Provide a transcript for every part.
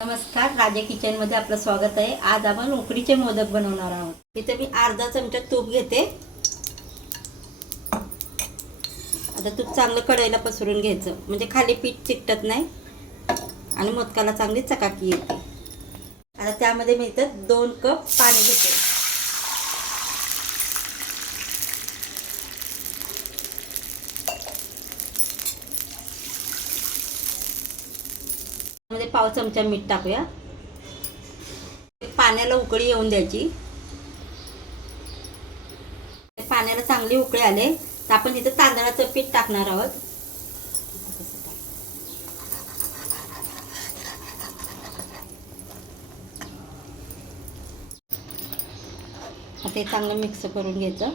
नमस्कार राजा किचनमध्ये आपलं स्वागत आहे. आज आपण उकडीचे मोदक बनवणार आहोत. इथे मी अर्धा चमचा तूप घेते. आता तूप चांगलं कढईला पसरून घ्यायचं. म्हणजे खाली पीठ चिकटत नाही. आणि मोदकाला चांगली चकाकी येते. आता त्यामध्ये मी इथं दोन कप पाणी घेते. मध्ये पाव चमचा मीठ टाकूया. पाण्याला उकळी येऊन द्यायची. पाण्याला चांगली उकळी आले तर आपण इथं तांदळाचं पीठ टाकणार आहोत. ते चांगलं मिक्स करून घ्यायचं.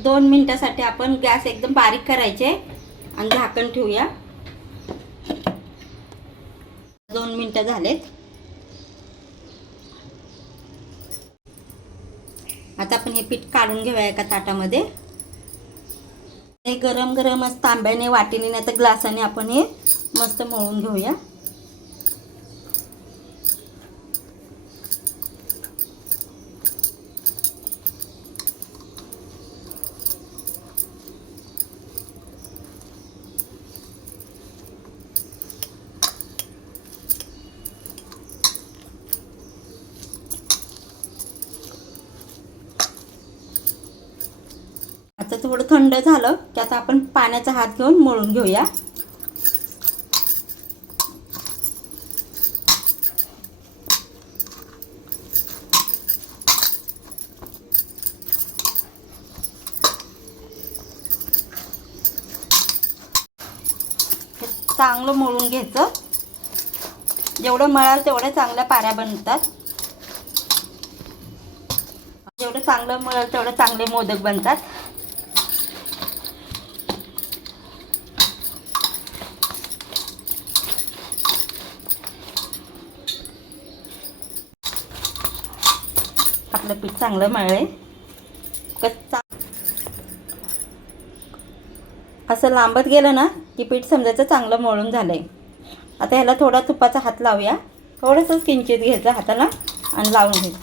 दोन मिनिटासाठी आपण गॅस एकदम बारीक करायचे आणि झाकण ठेवूया. दोन मिनिटं झालेत. आता आपण हे पीठ काढून घेऊया एका ताटामध्ये. हे गरम गरमच तांब्याने वाटीने नाही तर ग्लासाने आपण हे मस्त मळून घेऊया. आता थोडं थंड झालं की आता आपण पाण्याचा हात घेऊन मळून घेऊया. चांगलं मळून घ्यायचं. जेवढं मळाल तेवढ्या चांगल्या पाऱ्या बनतात. जेवढं चांगलं मळाल तेवढं चांगले मोदक बनतात. आपलं पीठ चांगलं मळलंय. कच्चा असं लांबत गेलं ना की पीठ समजायचं चांगलं मळून झालं आहे आता ह्याला थोडा तुपाचा हात लावूया. थोडंसं किंचित घ्यायचं हाताला आणि लावून घ्यायचं.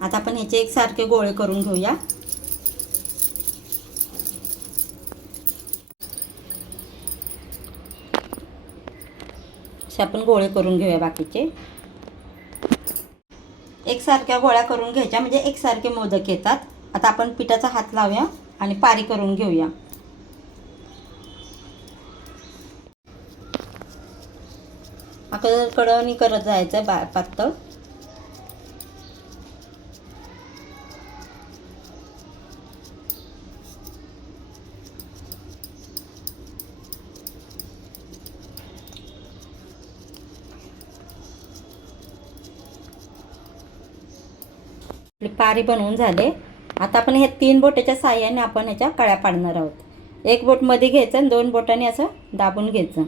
आता आपण ह्याचे एकसारखे गोळे करून घेऊया. असे आपण गोळे करून घेऊया बाकीचे. एकसारख्या गोळ्या करून घ्यायच्या म्हणजे एकसारखे मोदक येतात. आता आपण पिठाचा हात लावूया आणि पारी करून घेऊया. आता कडवणी करत जायचं बा पातळ. आपली पारी बनवून झाले. आता आपण हे तीन बोटाच्या साह्याने आपण ह्याच्या कळ्या पाडणार आहोत. एक बोटमध्ये घ्यायचं आणि दोन बोटाने असं दाबून घ्यायचं.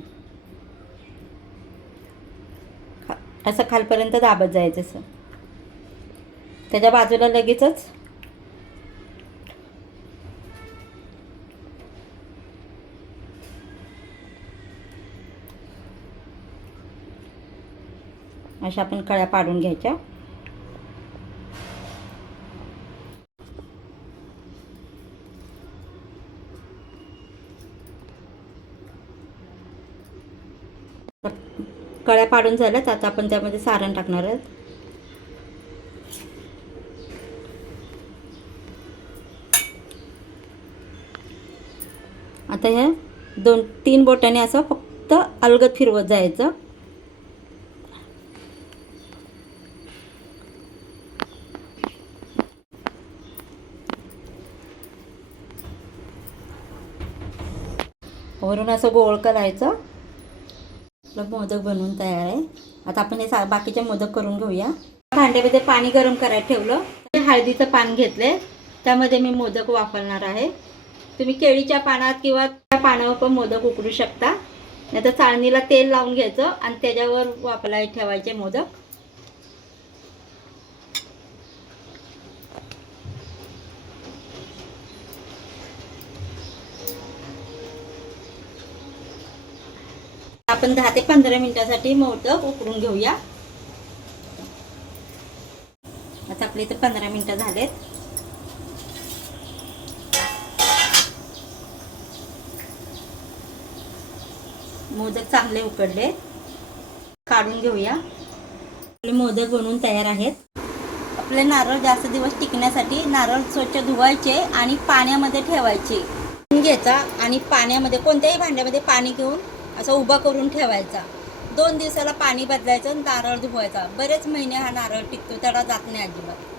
असं खालपर्यंत दाबत जायचं असं. त्याच्या बाजूला लगेचच अशा आपण कळ्या पाडून घ्यायच्या. कळ्या पाडून झाल्यात आता आपण त्यामध्ये सारण टाकणार आहोत. आता ह्या दोन तीन बोटाने असं फक्त अलगत फिरवत जायचं. वरून असं गोळ करायचं आपलं मोदक बनवून तयार आहे. आता आपण हे सा बाकीचे मोदक करून घेऊया. भांड्यामध्ये पाणी गरम करायला ठेवलं. हळदीचं पान घेतलंय. त्यामध्ये मी मोदक वापरणार आहे. तुम्ही केळीच्या पानात किंवा त्या पानावर पण मोदक उकडू शकता. नाही तर चाळणीला तेल लावून घ्यायचं आणि त्याच्यावर वापरायला ठेवायचे मोदक. आपण दहा ते पंधरा मिनिटासाठी मोदक उकडून घेऊया. आता आपले इथे पंधरा मिनिटं झालेत. मोदक चांगले उकडले. काढून घेऊया. आपले मोदक बनवून तयार आहेत. आपले नारळ जास्त दिवस टिकण्यासाठी नारळ स्वच्छ धुवायचे आणि पाण्यामध्ये ठेवायचे. घ्यायचा आणि पाण्यामध्ये कोणत्याही भांड्यामध्ये पाणी घेऊन असं उभा करून ठेवायचा. दोन दिवसाला पाणी बदलायचं आणि नारळ धुवायचा. बरेच महिने हा नारळ टिकतो त्याला जात नाही अजिबात.